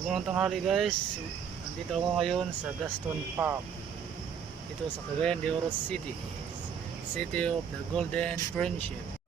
Magandang tanghali guys. Nandito ako ngayon sa Gaston Park. Dito sa Cagayan de Oro City. City of the Golden Friendship.